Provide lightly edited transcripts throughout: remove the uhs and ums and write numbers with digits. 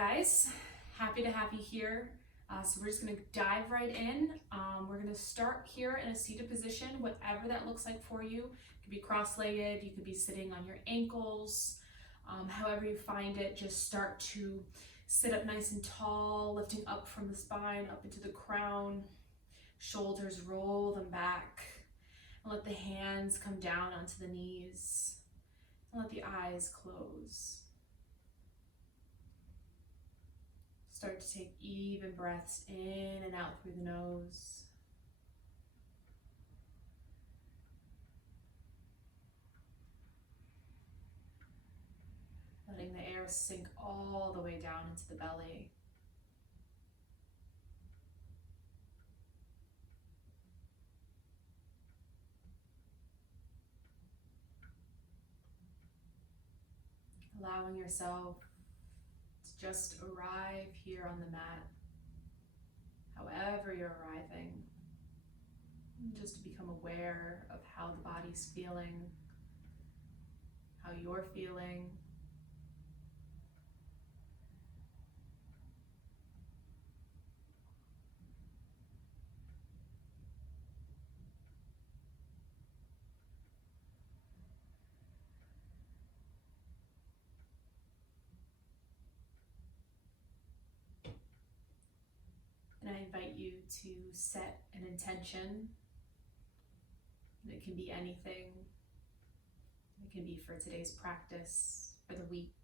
guys, happy to have you here. So we're just going to dive right in. We're going to start here in a seated position, whatever that looks like for you. You could be cross-legged, you could be sitting on your ankles, however you find it. Just start to sit up nice and tall, lifting up from the spine, up into the crown. Shoulders, roll them back, and let the hands come down onto the knees, and let the eyes close. Start to take even breaths in and out through the nose. Letting the air sink all the way down into the belly. Allowing yourself to just arrive here on the mat, however you're arriving. Just to become aware of how the body's feeling, how you're feeling. And I invite you to set an intention. It can be anything. It can be for today's practice, for the week.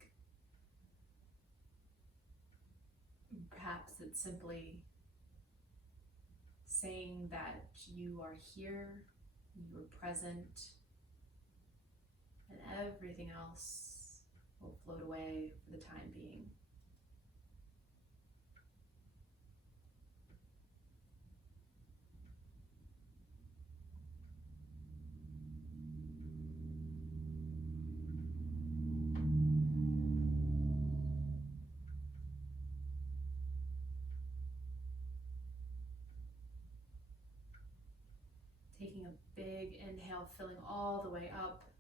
Perhaps it's simply saying that you are here, you are present, and everything else will float away for the time being. Taking a big inhale, filling all the way up.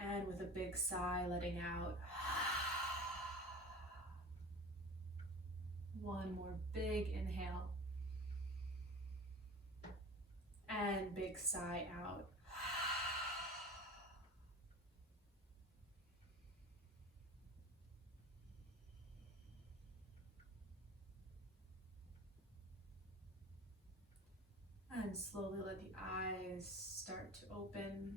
And with a big sigh, letting out. One more big inhale. And big sigh out. And slowly let the eyes start to open.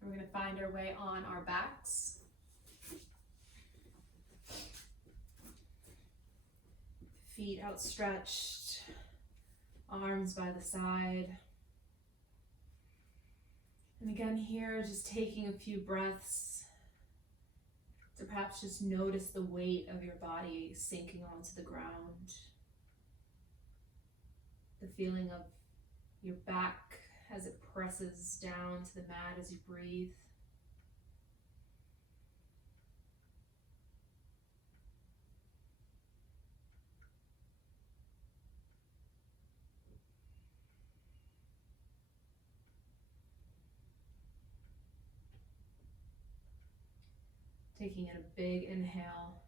And we're going to find our way on our backs. Feet outstretched, arms by the side. And again here, just taking a few breaths to perhaps just notice the weight of your body sinking onto the ground. The feeling of your back as it presses down to the mat as you breathe. Taking in a big inhale.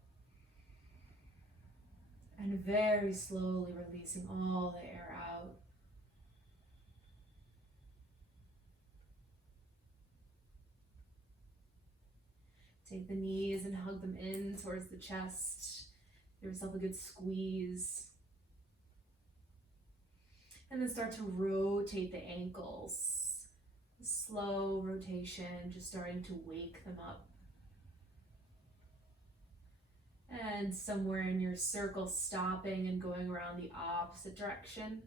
And very slowly releasing all the air out. Take the knees and hug them in towards the chest. Give yourself a good squeeze. And then start to rotate the ankles. Slow rotation, just starting to wake them up. And somewhere in your circle, stopping and going around the opposite direction.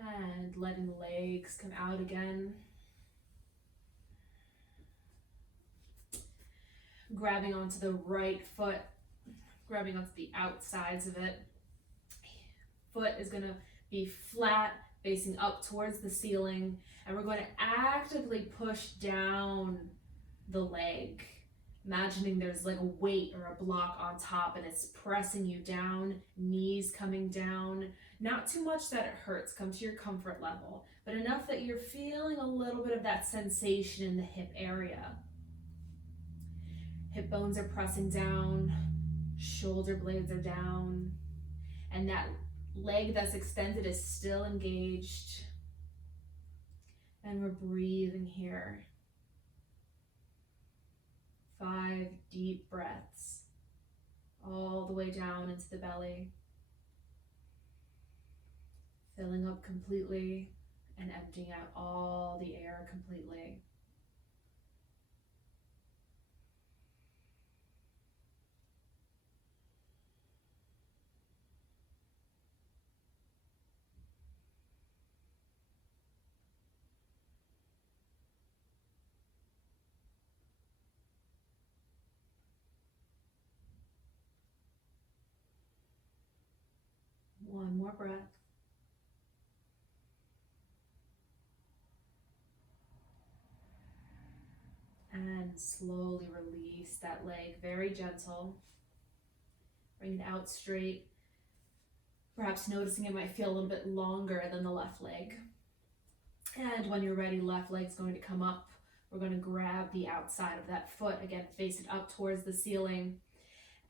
And letting the legs come out again. Grabbing onto the right foot, grabbing onto the outsides of it. Foot is going to be flat, facing up towards the ceiling, and we're going to actively push down the leg, Imagining there's like a weight or a block on top and it's pressing you down, knees coming down. Not too much that it hurts, come to your comfort level, but enough that you're feeling a little bit of that sensation in the hip area. Hip bones are pressing down, shoulder blades are down, and that leg that's extended is still engaged. And we're breathing here. 5 deep breaths, all the way down into the belly, filling up completely and emptying out all the air completely. One more breath. And slowly release that leg, very gentle. Bring it out straight. Perhaps noticing it might feel a little bit longer than the left leg. And when you're ready, left leg's going to come up. We're going to grab the outside of that foot, again, face it up towards the ceiling.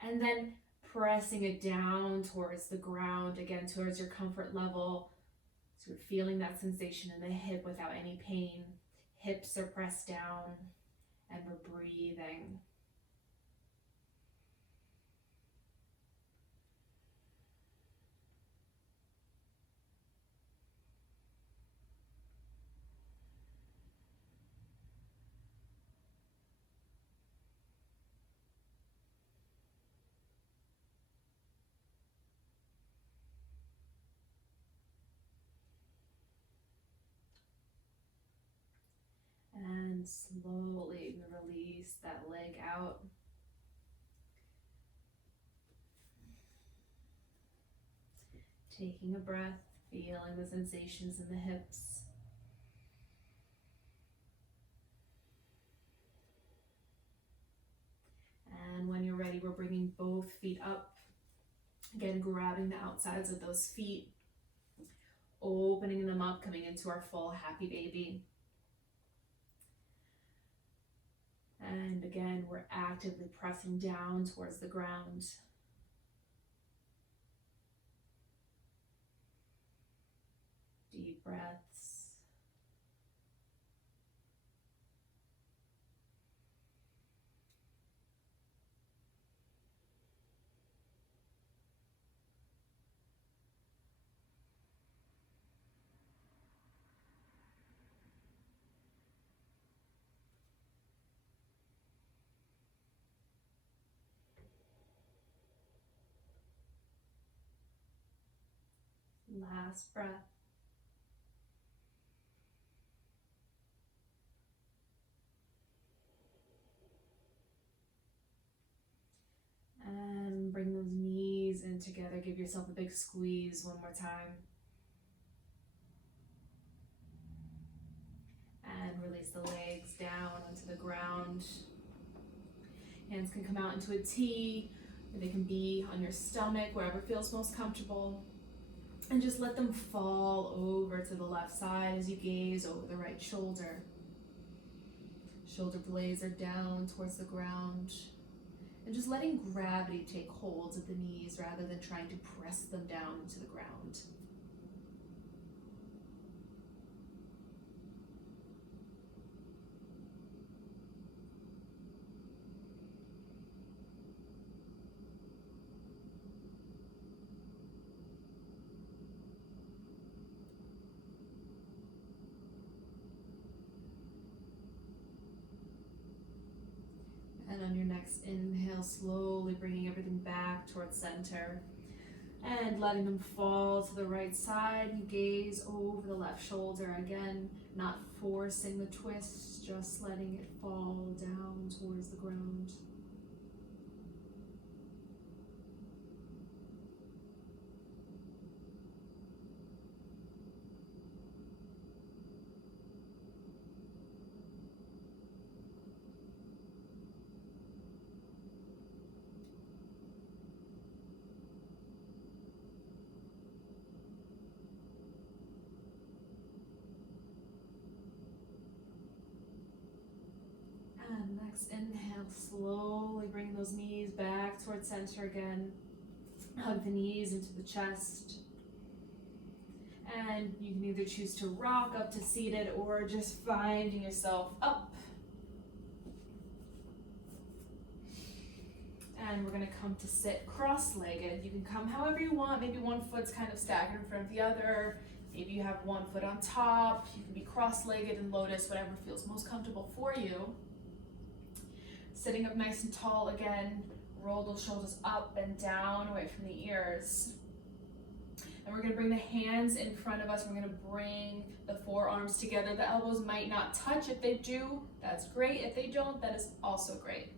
And then pressing it down towards the ground, again, towards your comfort level. So you're feeling that sensation in the hip without any pain. Hips are pressed down, and we're breathing. And slowly release that leg out. Taking a breath, feeling the sensations in the hips. And when you're ready, we're bringing both feet up. Again, grabbing the outsides of those feet, opening them up, coming into our full happy baby. And again, we're actively pressing down towards the ground. Deep breaths. Last breath. And bring those knees in together. Give yourself a big squeeze one more time. And release the legs down onto the ground. Hands can come out into a T, or they can be on your stomach, wherever feels most comfortable. And just let them fall over to the left side as you gaze over the right shoulder. Shoulder blades are down towards the ground. And just letting gravity take hold of the knees rather than trying to press them down into the ground. And on your next inhale, slowly bringing everything back towards center and letting them fall to the right side. You gaze over the left shoulder, again, not forcing the twist, just letting it fall down towards the ground. slowly bring those knees back towards center again. Hug the knees into the chest. And you can either choose to rock up to seated or just finding yourself up. And we're gonna come to sit cross-legged. You can come however you want. Maybe one foot's kind of staggered in front of the other. Maybe you have one foot on top. You can be cross-legged in lotus, whatever feels most comfortable for you. Sitting up nice and tall again. Roll those shoulders up and down away from the ears. And we're gonna bring the hands in front of us. We're gonna bring the forearms together. The elbows might not touch. If they do, that's great. If they don't, that is also great.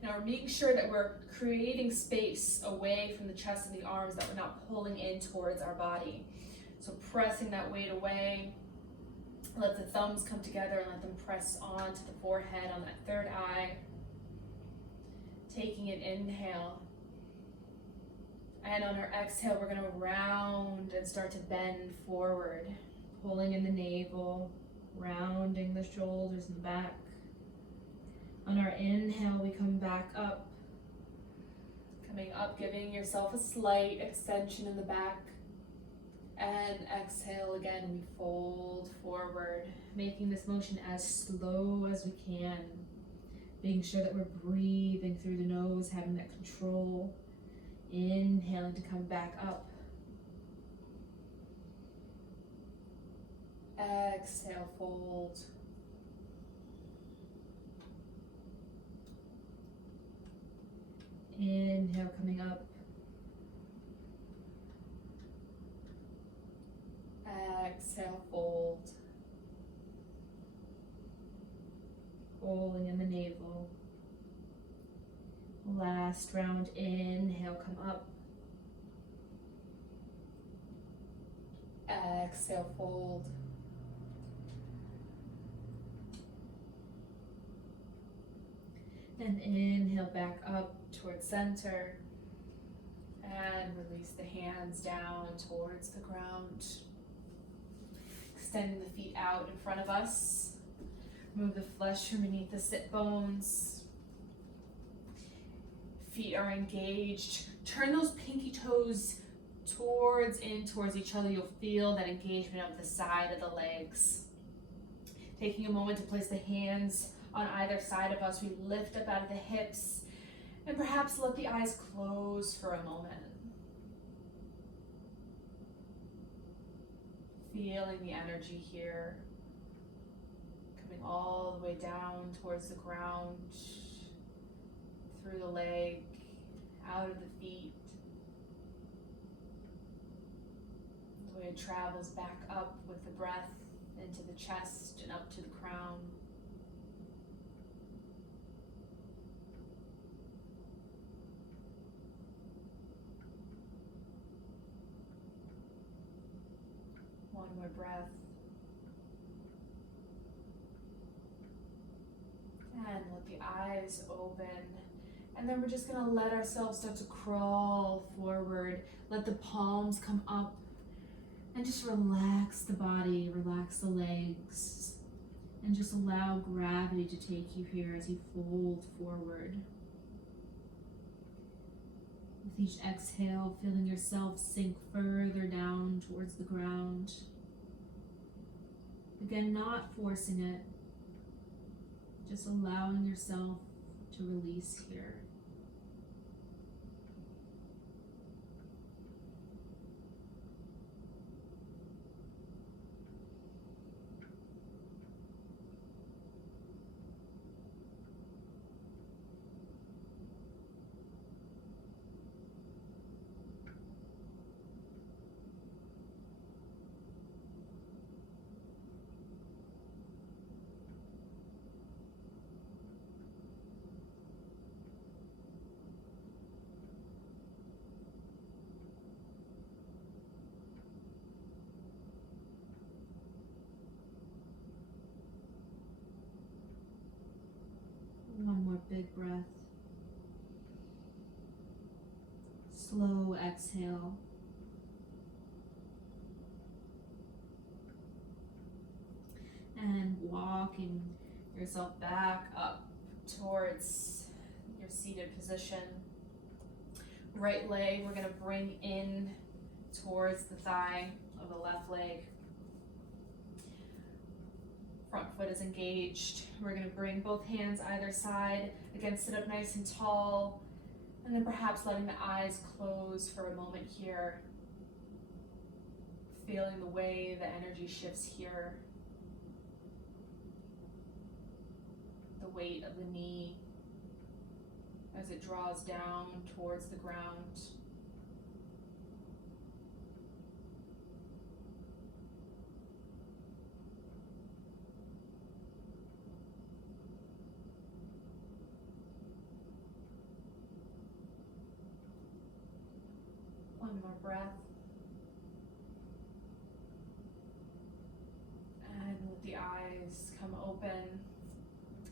Now we're making sure that we're creating space away from the chest and the arms, that we're not pulling in towards our body. So pressing that weight away. Let the thumbs come together and let them press onto the forehead on that third eye. Taking an inhale. And on our exhale, we're gonna round and start to bend forward. Pulling in the navel, rounding the shoulders and back. On our inhale, we come back up. Coming up, giving yourself a slight extension in the back. And exhale again, we fold forward, making this motion as slow as we can. Making sure that we're breathing through the nose, having that control. Inhaling to come back up. Exhale, fold. Inhale, coming up. Exhale, fold. Rolling in the navel. Last round, inhale, come up. Exhale, fold. And inhale back up towards center. And release the hands down towards the ground. Extending the feet out in front of us. Remove the flesh from beneath the sit bones. Feet are engaged. Turn those pinky toes towards each other. You'll feel that engagement of the side of the legs. Taking a moment to place the hands on either side of us, we lift up out of the hips and perhaps let the eyes close for a moment. Feeling the energy here, coming all the way down towards the ground, through the leg, out of the feet. The way it travels back up with the breath into the chest and up to the crown. One more breath. And let the eyes open. And then we're just gonna let ourselves start to crawl forward. Let the palms come up. And just relax the body, relax the legs. And just allow gravity to take you here as you fold forward. With each exhale, feeling yourself sink further down towards the ground. Again, not forcing it, just allowing yourself to release here. One more big breath. Slow exhale. And walking yourself back up towards your seated position. Right leg, we're gonna bring in towards the thigh of the left leg. Front foot is engaged. We're gonna bring both hands either side. Again, sit up nice and tall. And then perhaps letting the eyes close for a moment here. Feeling the way the energy shifts here. The weight of the knee as it draws down towards the ground. One more breath. And let the eyes come open.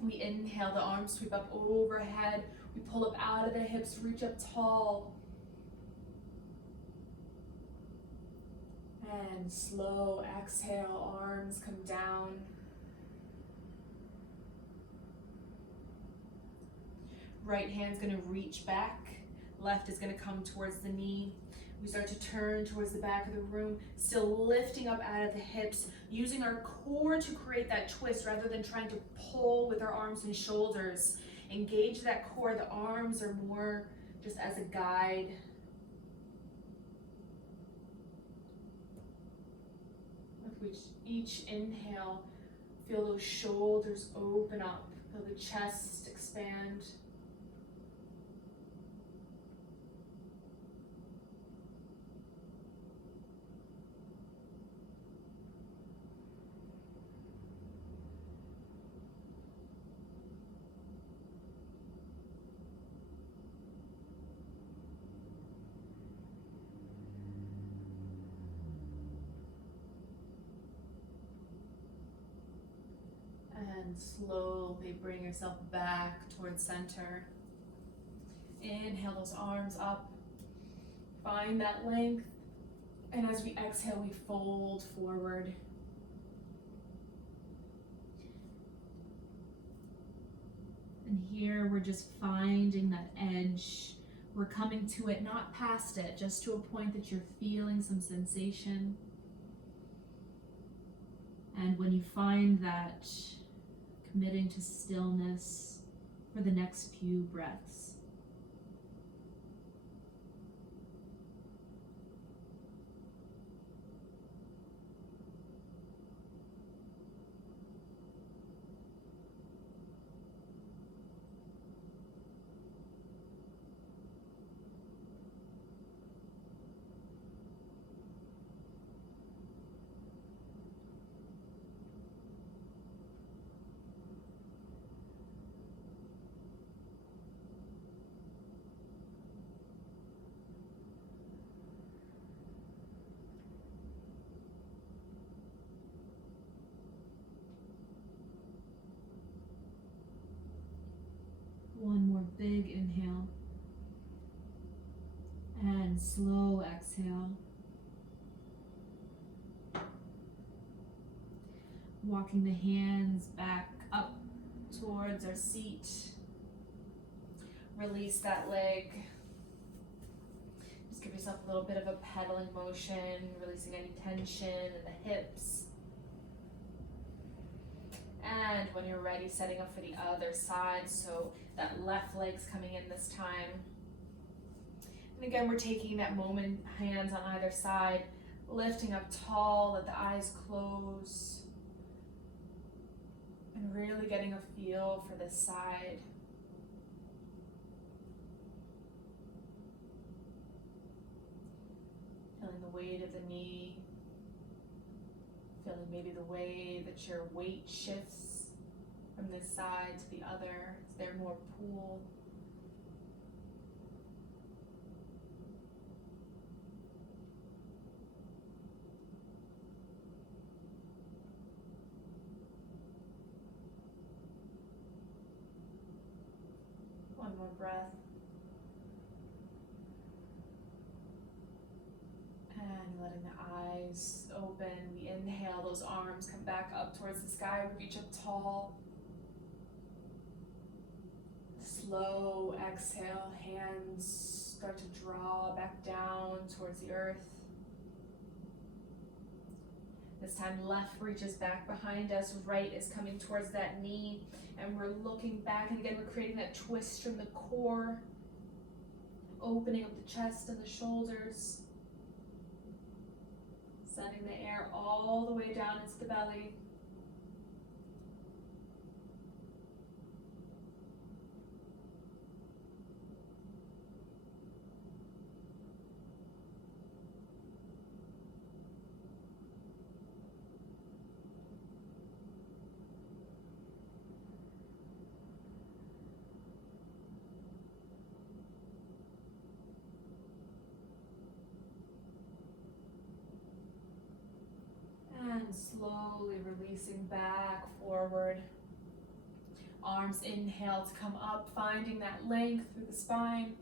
We inhale, the arms sweep up overhead. We pull up out of the hips, reach up tall. And slow exhale, arms come down. Right hand's gonna reach back. Left is gonna come towards the knee. We start to turn towards the back of the room, still lifting up out of the hips, using our core to create that twist rather than trying to pull with our arms and shoulders. Engage that core. The arms are more just as a guide. With each inhale, feel those shoulders open up, feel the chest expand. And slowly bring yourself back towards center. Inhale those arms up. Find that length. And as we exhale, we fold forward. And here we're just finding that edge. We're coming to it, not past it, just to a point that you're feeling some sensation. And when you find that, committing to stillness for the next few breaths. One more big inhale and slow exhale. Walking the hands back up towards our seat. Release that leg. Just give yourself a little bit of a pedaling motion, releasing any tension in the hips. And when you're ready, setting up for the other side, so that left leg's coming in this time. And again, we're taking that moment, hands on either side, lifting up tall, let the eyes close. And really getting a feel for this side. Feeling the weight of the knee. Feeling maybe the way that your weight shifts from this side to the other. Is there more pull? One more breath. And letting the eyes open. We inhale, those arms come back up towards the sky, reach up tall. slow exhale, hands start to draw back down towards the earth. This time left reaches back behind us, right is coming towards that knee, and we're looking back, and again we're creating that twist from the core, opening up the chest and the shoulders, sending the air all the way down into the belly. And slowly releasing back forward. Arms inhale to come up, finding that length through the spine.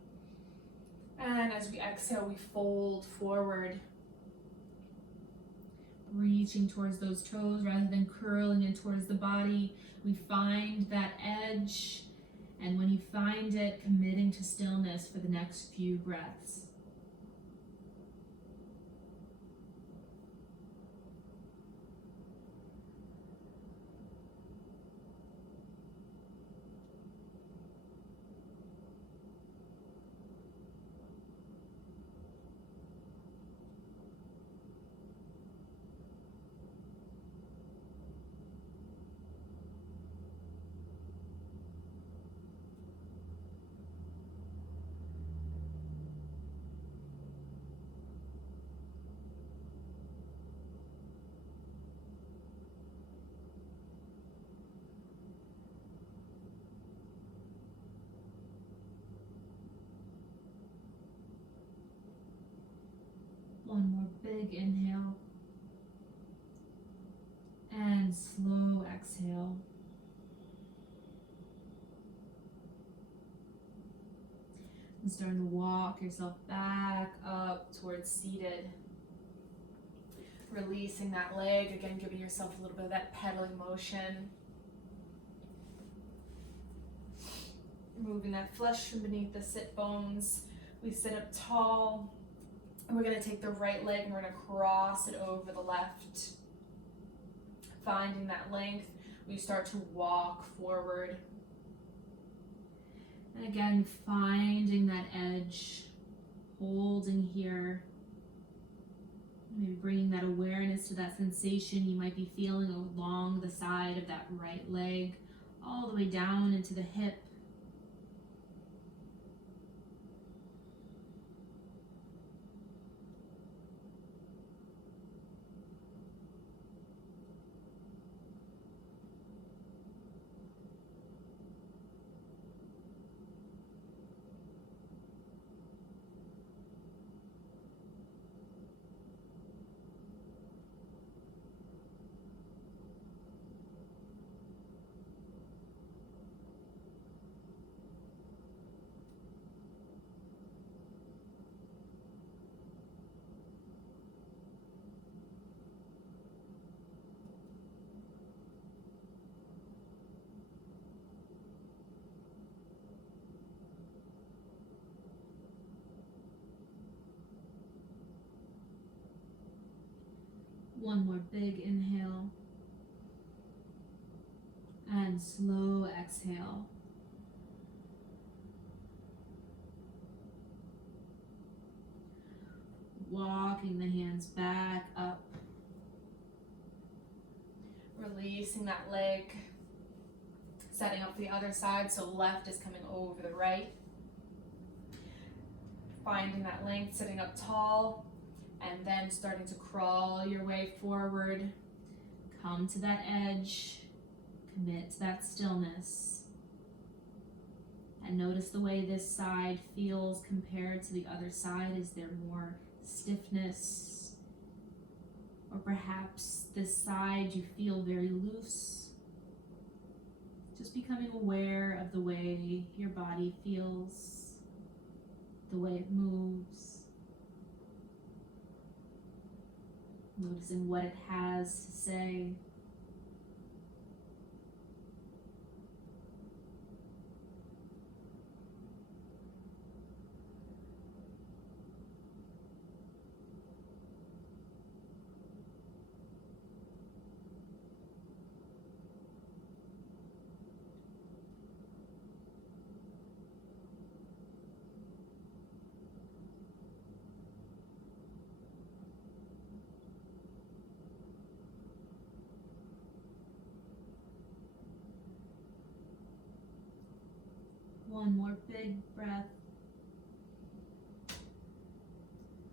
And as we exhale, we fold forward. Reaching towards those toes rather than curling in towards the body. We find that edge. And when you find it, committing to stillness for the next few breaths. One more big inhale. And slow exhale. And starting to walk yourself back up towards seated. Releasing that leg, again giving yourself a little bit of that pedaling motion. Moving that flesh from beneath the sit bones. We sit up tall. And we're going to take the right leg and we're going to cross it over the left. Finding that length, we start to walk forward. And again, finding that edge, holding here. Maybe bringing that awareness to that sensation you might be feeling along the side of that right leg, all the way down into the hip. One more big inhale. And slow exhale. Walking the hands back up. Releasing that leg. Setting up the other side, so left is coming over the right. Finding that length, sitting up tall. And then starting to crawl your way forward. Come to that edge. Commit to that stillness. And notice the way this side feels compared to the other side. Is there more stiffness? Or perhaps this side you feel very loose? Just becoming aware of the way your body feels, the way it moves. Noticing what it has to say. big breath.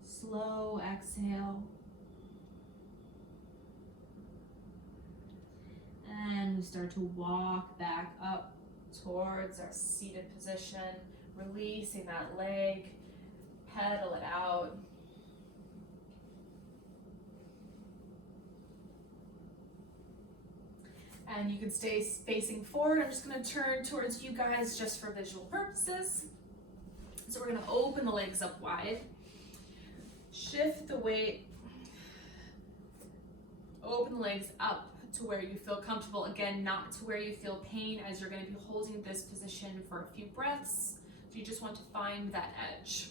Slow exhale. And we start to walk back up towards our seated position, releasing that leg, pedal it out. And you can stay facing forward. I'm just going to turn towards you guys just for visual purposes. So we're going to open the legs up wide. Shift the weight. Open the legs up to where you feel comfortable. Again, not to where you feel pain, as you're going to be holding this position for a few breaths. So you just want to find that edge.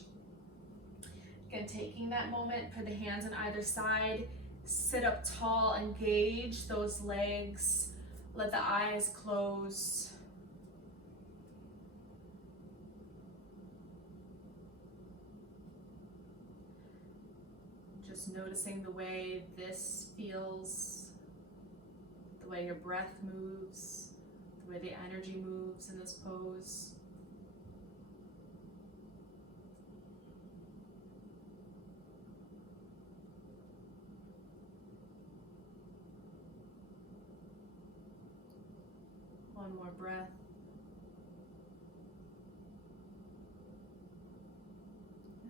Again, taking that moment, put the hands on either side. Sit up tall, engage those legs. Let the eyes close. Just noticing the way this feels, the way your breath moves, the way the energy moves in this pose. One more breath.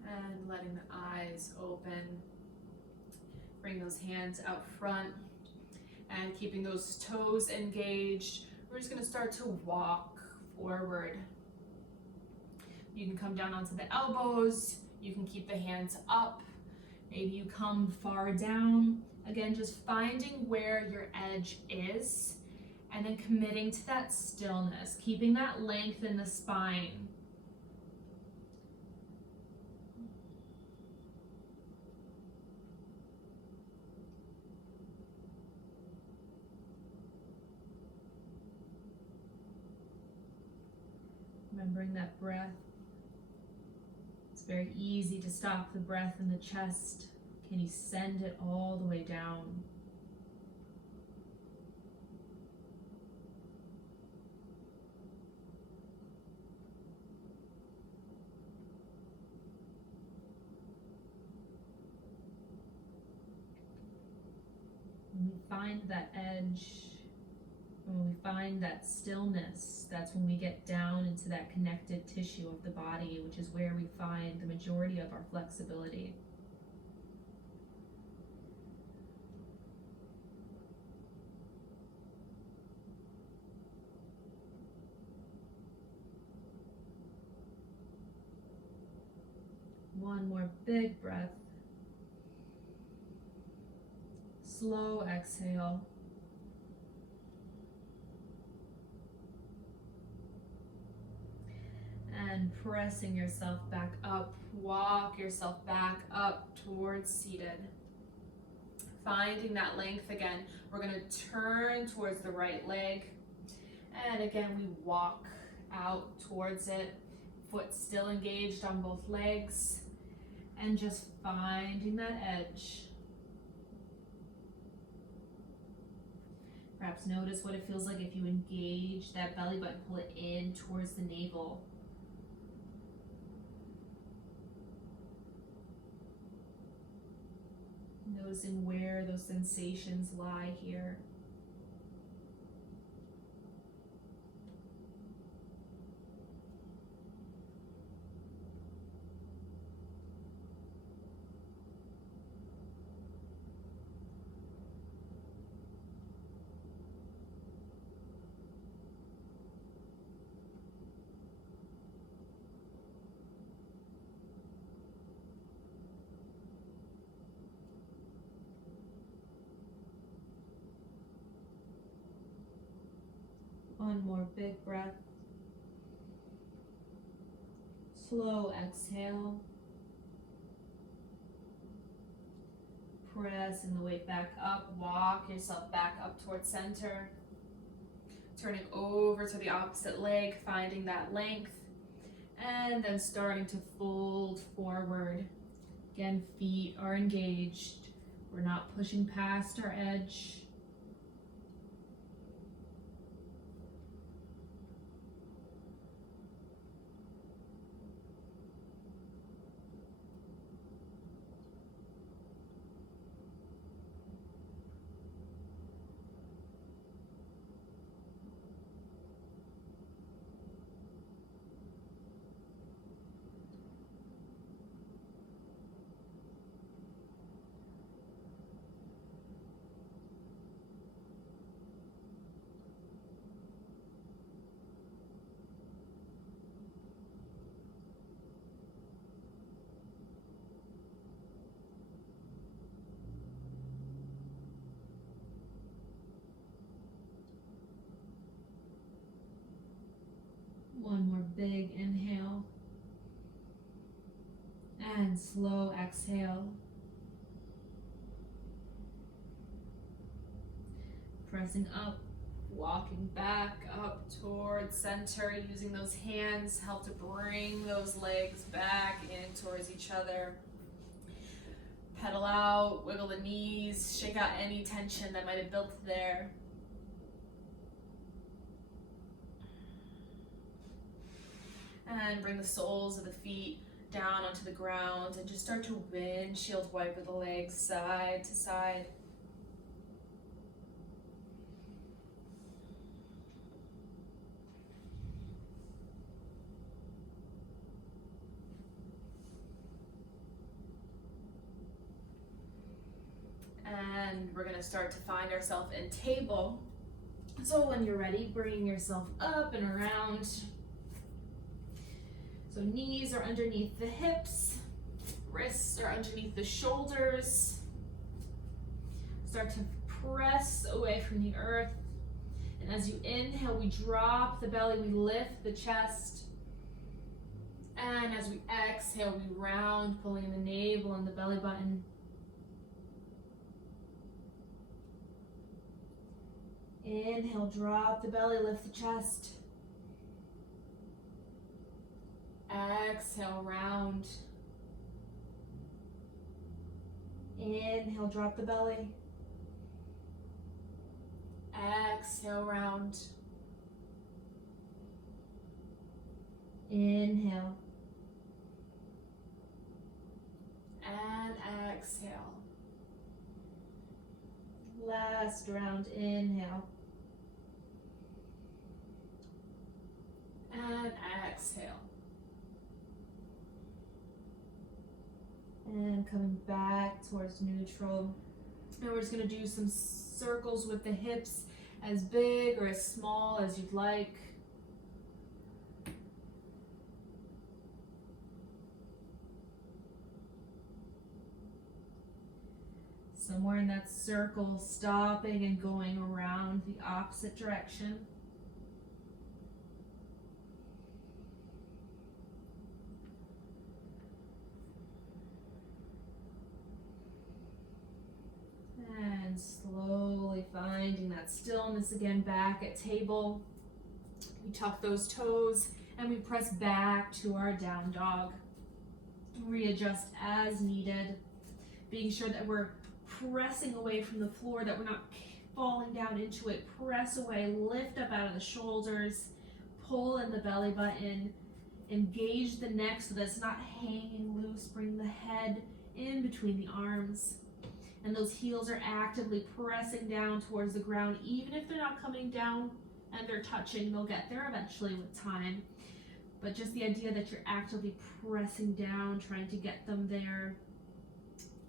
And letting the eyes open. Bring those hands out front and keeping those toes engaged. We're just going to start to walk forward. You can come down onto the elbows. You can keep the hands up. Maybe you come far down. Again, just finding where your edge is. And then committing to that stillness, keeping that length in the spine. Remembering that breath. It's very easy to stop the breath in the chest. Can you send it all the way down? When we find that edge, when we find that stillness, that's when we get down into that connective tissue of the body, which is where we find the majority of our flexibility. One more big breath. Slow exhale. And pressing yourself back up. Walk yourself back up towards seated. Finding that length again. We're going to turn towards the right leg. And again, we walk out towards it. Foot still engaged on both legs. And just finding that edge. Perhaps notice what it feels like if you engage that belly button, pull it in towards the navel. Noticing where those sensations lie here. One more big breath. Slow exhale. Pressing the weight back up. Walk yourself back up towards center. Turning over to the opposite leg, finding that length. And then starting to fold forward. Again, feet are engaged. We're not pushing past our edge. Big inhale. And slow exhale. Pressing up, walking back up towards center, using those hands, help to bring those legs back in towards each other. Pedal out, wiggle the knees, shake out any tension that might have built there. And bring the soles of the feet down onto the ground and just start to windshield wipe with the legs side to side. And we're gonna start to find ourselves in table. So when you're ready, bring yourself up and around. So knees are underneath the hips, wrists are underneath the shoulders. Start to press away from the earth. And as you inhale, we drop the belly, we lift the chest. And as we exhale, we round, pulling the navel and the belly button. Inhale, drop the belly, lift the chest. Exhale, round. Inhale, drop the belly. Exhale, round. Inhale. And exhale. Last round, inhale. And exhale. And coming back towards neutral. And we're just going to do some circles with the hips, as big or as small as you'd like. Somewhere in that circle, stopping and going around the opposite direction. And slowly finding that stillness again back at table. We tuck those toes and we press back to our down dog. Readjust as needed, being sure that we're pressing away from the floor, that we're not falling down into it. Press away, lift up out of the shoulders, pull in the belly button, engage the neck so that it's not hanging loose. Bring the head in between the arms. And those heels are actively pressing down towards the ground. Even if they're not coming down and they're touching, they'll get there eventually with time. But just the idea that you're actively pressing down, trying to get them there,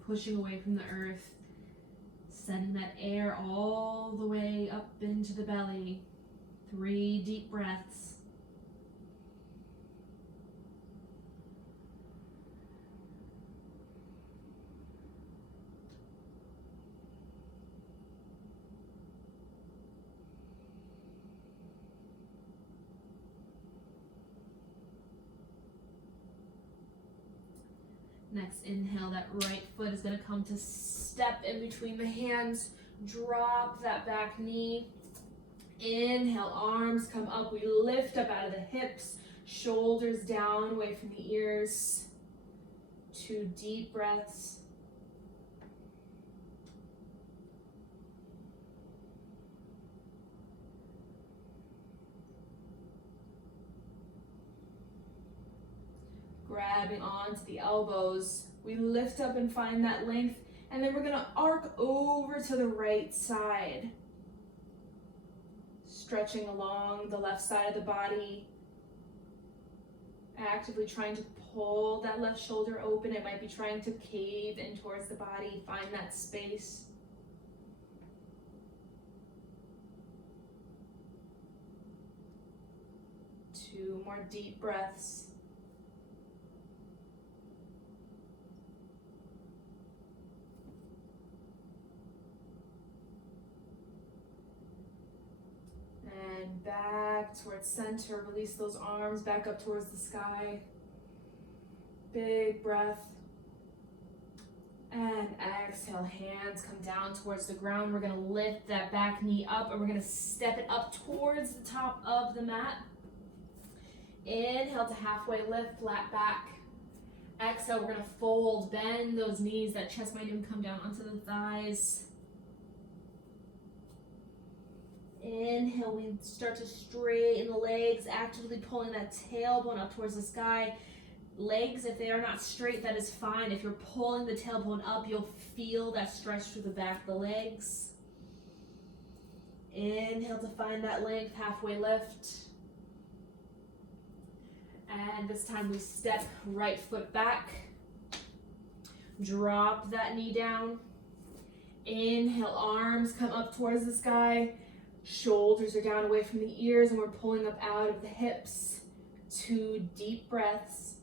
pushing away from the earth, sending that air all the way up into the belly. 3 deep breaths. Next inhale, that right foot is going to come to step in between the hands. Drop that back knee. Inhale, arms come up. We lift up out of the hips, shoulders down, away from the ears. 2 deep breaths. Grabbing onto the elbows. We lift up and find that length, and then we're going to arc over to the right side. Stretching along the left side of the body. Actively trying to pull that left shoulder open. It might be trying to cave in towards the body. Find that space. Two more deep breaths. And back back towards center. Release those arms back up towards the sky. Big breath. And exhale, hands come down towards the ground. We're gonna lift that back knee up and we're gonna step it up towards the top of the mat. Inhale to halfway lift, flat back. Exhale, we're gonna fold, bend those knees. That chest might even come down onto the thighs. Inhale, we start to straighten the legs, actively pulling that tailbone up towards the sky. Legs, if they are not straight, that is fine. If you're pulling the tailbone up, you'll feel that stretch through the back of the legs. Inhale to find that length, halfway lift. And this time we step right foot back. Drop that knee down. Inhale, arms come up towards the sky. Shoulders are down away from the ears and we're pulling up out of the hips. 2 deep breaths.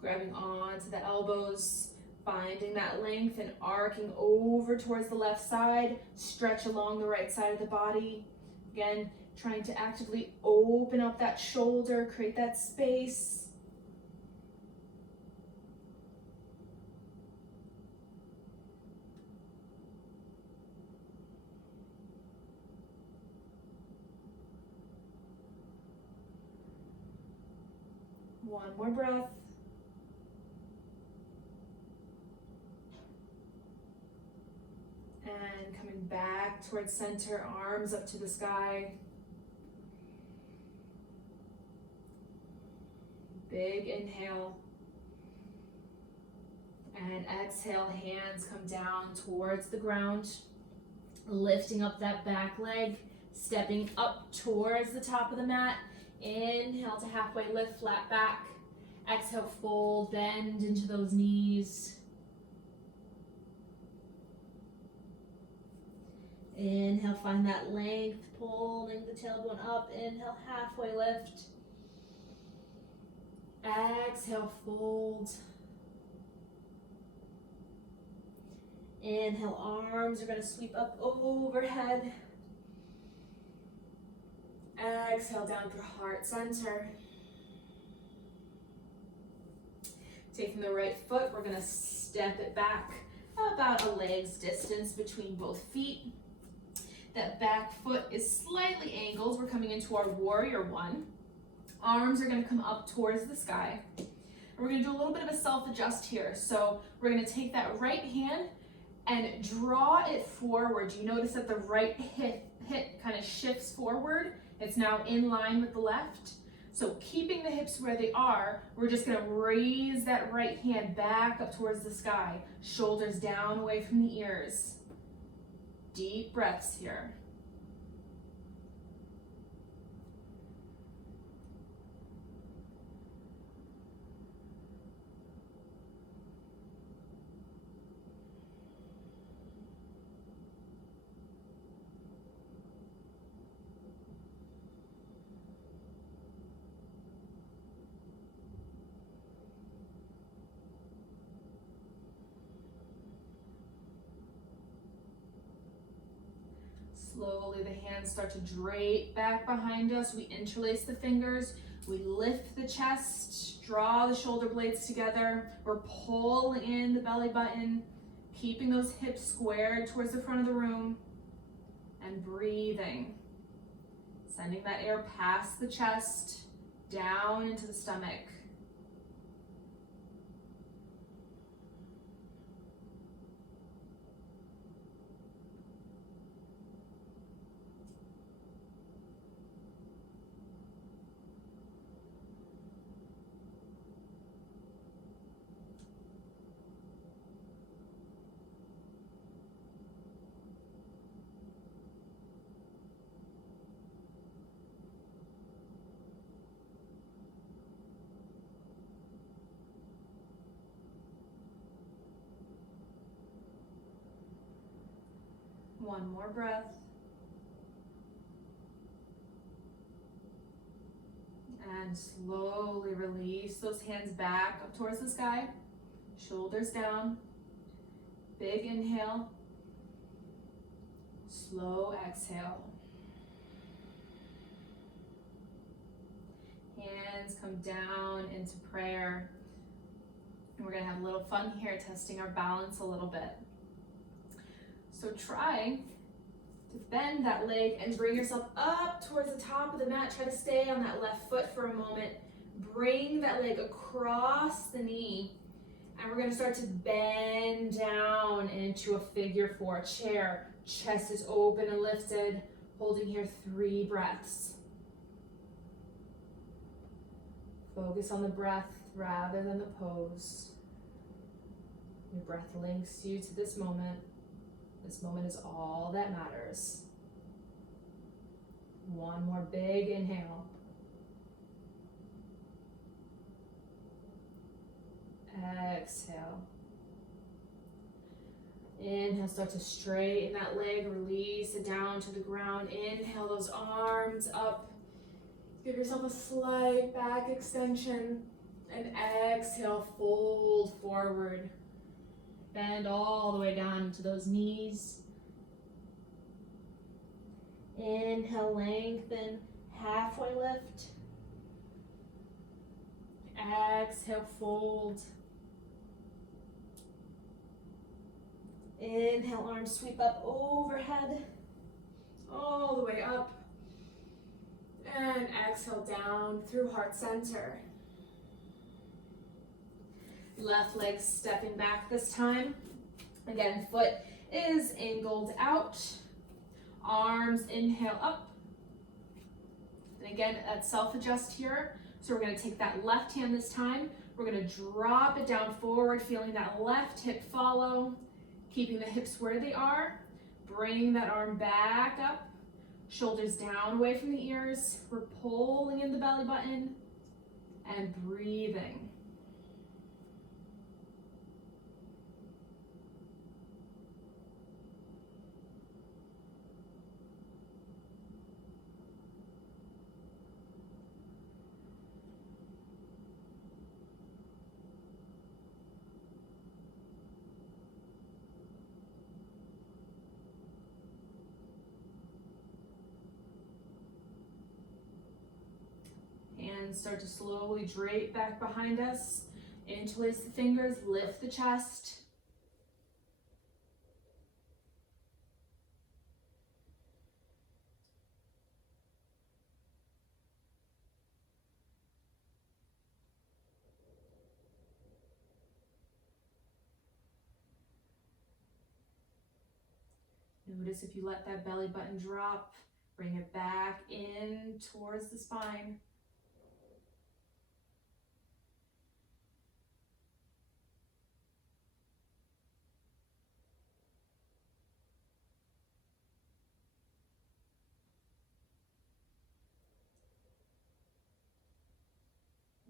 Grabbing onto the elbows, finding that length and arcing over towards the left side. Stretch along the right side of the body. Again, trying to actively open up that shoulder, create that space. One more breath. And coming back towards center, arms up to the sky. Big inhale. And exhale, hands come down towards the ground. Lifting up that back leg, stepping up towards the top of the mat. Inhale to halfway lift, flat back. Exhale, fold, bend into those knees. Inhale, find that length, pulling the tailbone up. Inhale, halfway lift. Exhale, fold. Inhale, arms are going to sweep up overhead. Exhale, down through heart center. Taking the right foot, we're going to step it back about a leg's distance between both feet. That back foot is slightly angled. We're coming into our warrior one. Arms are going to come up towards the sky. And we're going to do a little bit of a self-adjust here. So we're going to take that right hand and draw it forward. You notice that the right hip kind of shifts forward. It's now in line with the left. So keeping the hips where they are, we're just going to raise that right hand back up towards the sky. Shoulders down away from the ears. Deep breaths here. Slowly the hands start to drape back behind us. We interlace the fingers. We lift the chest, draw the shoulder blades together. We're pulling in the belly button, keeping those hips squared towards the front of the room, and breathing. Sending that air past the chest, down into the stomach. One more breath. And slowly release those hands back up towards the sky. Shoulders down. Big inhale. Slow exhale. Hands come down into prayer. And we're going to have a little fun here, testing our balance a little bit. So try to bend that leg and bring yourself up towards the top of the mat. Try to stay on that left foot for a moment. Bring that leg across the knee. And we're going to start to bend down into a figure 4 chair. Chest is open and lifted. Holding here 3 breaths. Focus on the breath rather than the pose. Your breath links you to this moment. This moment is all that matters. One more big inhale. Exhale. Inhale, start to straighten that leg, release it down to the ground. Inhale those arms up. Give yourself a slight back extension. And exhale, fold forward. Bend all the way down to those knees. Inhale, lengthen, halfway lift. Exhale, fold. Inhale, arms sweep up overhead, all the way up. And exhale down through heart center. Left leg stepping back this time. Again, foot is angled out. Arms inhale up. And again, that's self-adjust here. So we're going to take that left hand this time. We're going to drop it down forward, feeling that left hip follow. Keeping the hips where they are. Bring that arm back up. Shoulders down away from the ears. We're pulling in the belly button and breathing. And start to slowly drape back behind us. Interlace the fingers, lift the chest. Notice if you let that belly button drop, bring it back in towards the spine.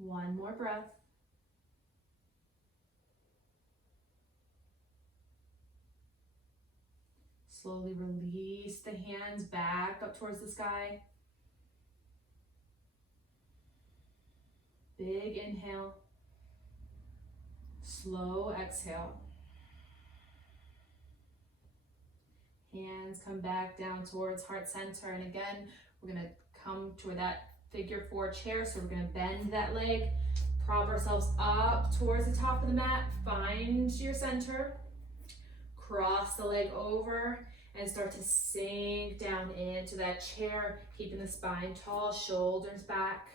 One more breath. Slowly release the hands back up towards the sky. Big inhale. Slow exhale. Hands come back down towards heart center. And again, we're going to come to that figure 4 chair. So we're going to bend that leg, prop ourselves up towards the top of the mat. Find your center. Cross the leg over and start to sink down into that chair, keeping the spine tall, shoulders back.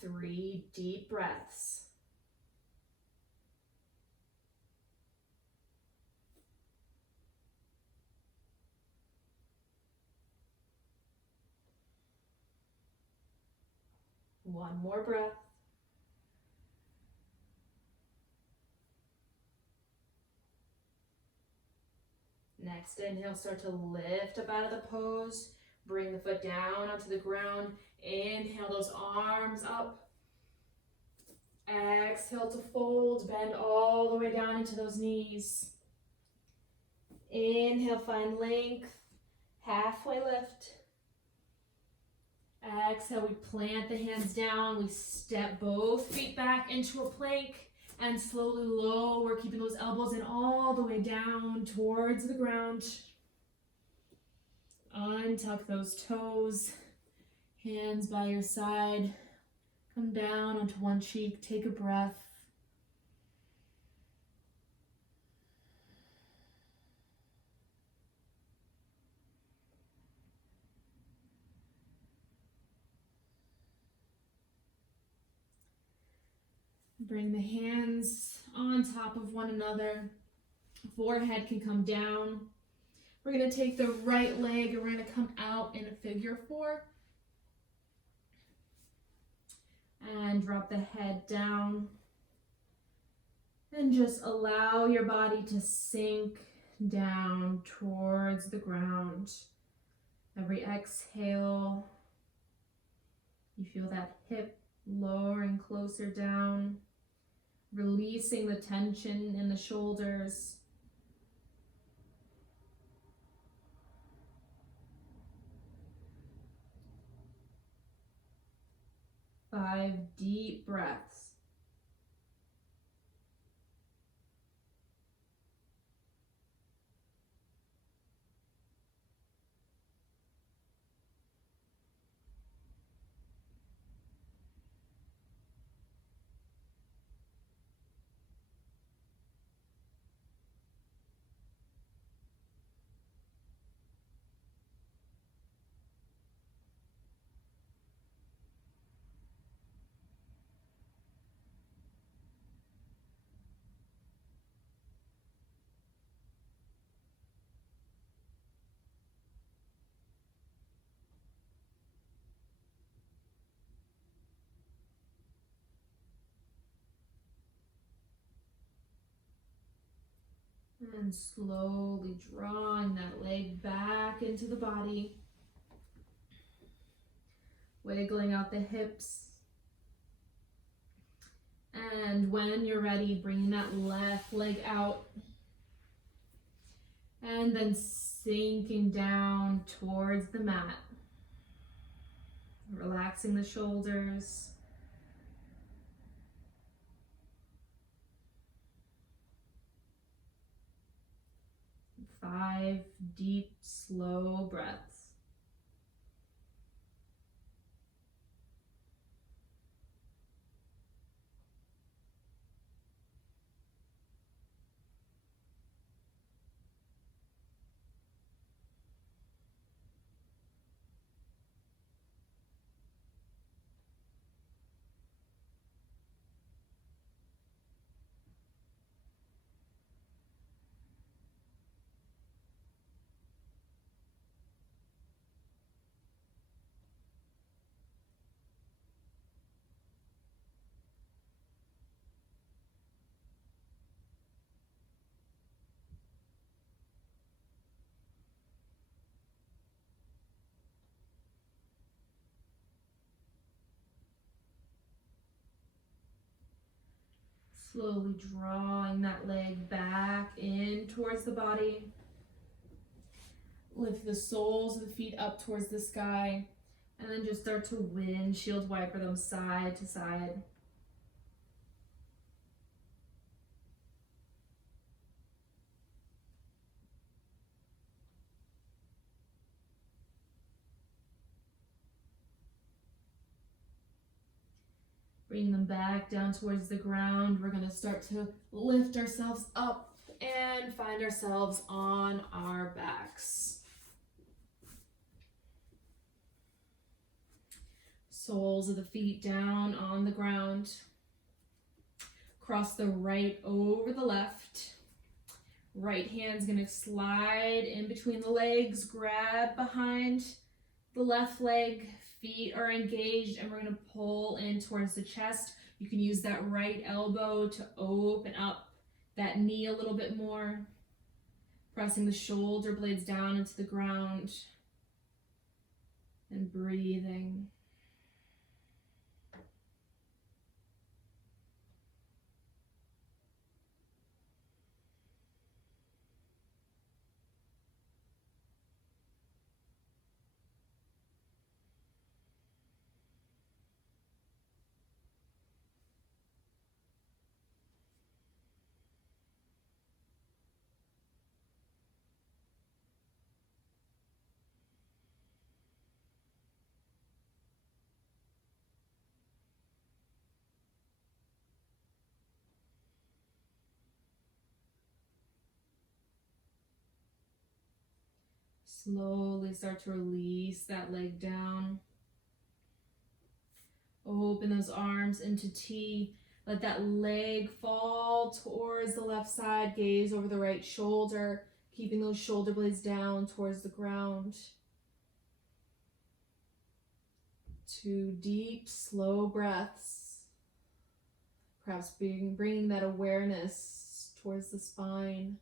3 deep breaths. One more breath. Next inhale, start to lift up out of the pose. Bring the foot down onto the ground. Inhale those arms up. Exhale to fold, bend all the way down into those knees. Inhale, find length. Halfway lift. Exhale, we plant the hands down. We step both feet back into a plank and slowly lower, keeping those elbows in all the way down towards the ground. Untuck those toes, hands by your side. Come down onto one cheek, take a breath. Bring the hands on top of one another. Forehead can come down. We're going to take the right leg and we're going to come out in a figure four. And drop the head down. And just allow your body to sink down towards the ground. Every exhale, you feel that hip lowering closer down, releasing the tension in the shoulders. Five deep breaths. And slowly drawing that leg back into the body. Wiggling out the hips. And when you're ready, bringing that left leg out. And then sinking down towards the mat. Relaxing the shoulders. Five deep, slow breaths. Slowly drawing that leg back in towards the body. Lift the soles of the feet up towards the sky. And then just start to windshield wiper them side to side. Bring them back down towards the ground. We're going to start to lift ourselves up and find ourselves on our backs. Soles of the feet down on the ground. Cross the right over the left. Right hand's going to slide in between the legs, grab behind the left leg. Feet are engaged and we're going to pull in towards the chest. You can use that right elbow to open up that knee a little bit more. Pressing the shoulder blades down into the ground. And breathing. Slowly start to release that leg down. Open those arms into T. Let that leg fall towards the left side. Gaze over the right shoulder, keeping those shoulder blades down towards the ground. 2 deep, slow breaths. Perhaps bringing that awareness towards the spine.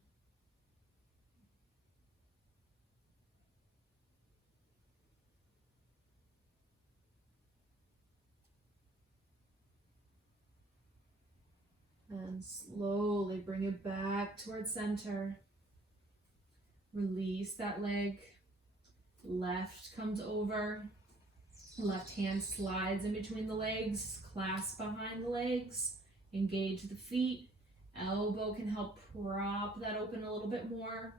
And slowly bring it back towards center. Release that leg. Left comes over. Left hand slides in between the legs. Clasp behind the legs. Engage the feet. Elbow can help prop that open a little bit more.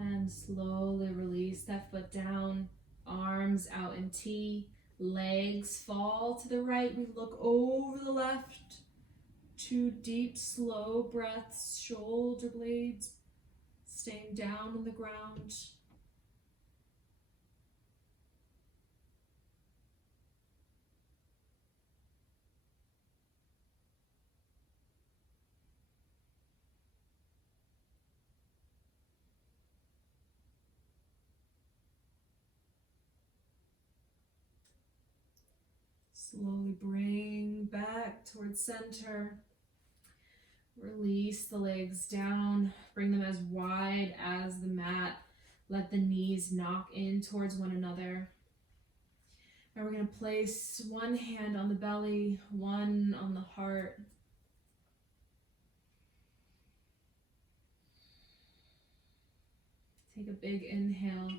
And slowly release that foot down, arms out in T, legs fall to the right. We look over the left. 2 deep, slow breaths, shoulder blades staying down on the ground. Slowly bring back towards center. Release the legs down. Bring them as wide as the mat. Let the knees knock in towards one another. And we're going to place one hand on the belly, one on the heart. Take a big inhale.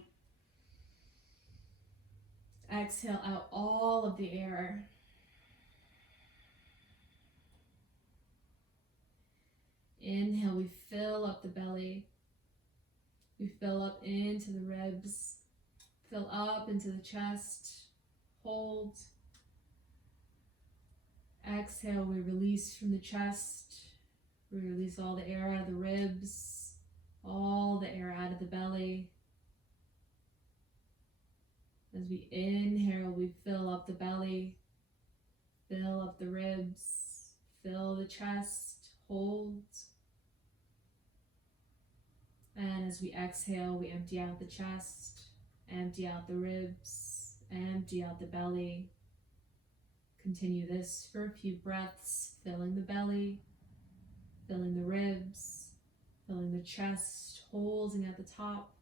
Exhale out all of the air. Inhale, we fill up the belly. We fill up into the ribs. Fill up into the chest. Hold. Exhale, we release from the chest. We release all the air out of the ribs, all the air out of the belly. As we inhale, we fill up the belly, fill up the ribs, fill the chest, hold. And as we exhale, we empty out the chest, empty out the ribs, empty out the belly. Continue this for a few breaths, filling the belly, filling the ribs, filling the chest, holding at the top,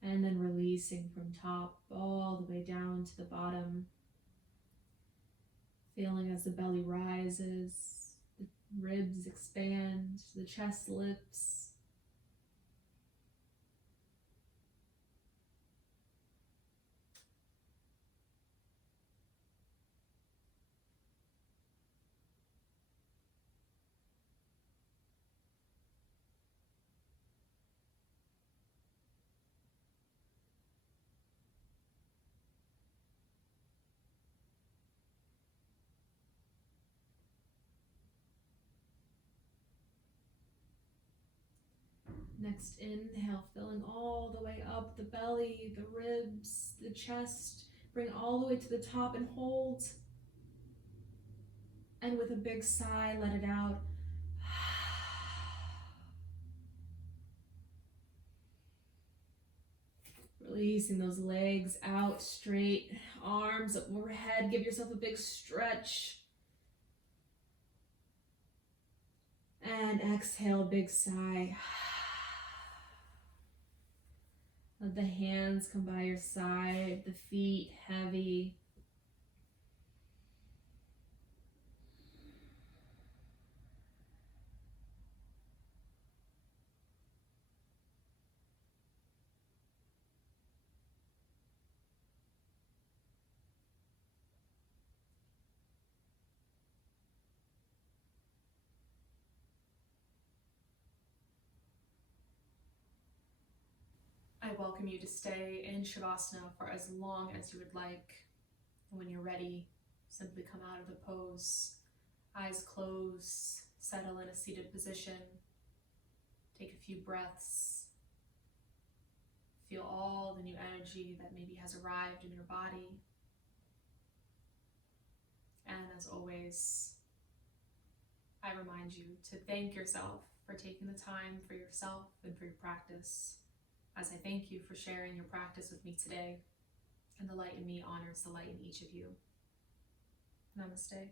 and then releasing from top all the way down to the bottom. Feeling as the belly rises, the ribs expand, the chest lifts. Next inhale, filling all the way up the belly, the ribs, the chest. Bring all the way to the top and hold. And with a big sigh, let it out. Releasing those legs out straight, arms up overhead. Give yourself a big stretch. And exhale, big sigh. Let the hands come by your side, the feet heavy. I welcome you to stay in Shavasana for as long as you would like. When you're ready, simply come out of the pose, eyes closed, settle in a seated position, take a few breaths, feel all the new energy that maybe has arrived in your body. And as always, I remind you to thank yourself for taking the time for yourself and for your practice, as I thank you for sharing your practice with me today, and the light in me honors the light in each of you. Namaste.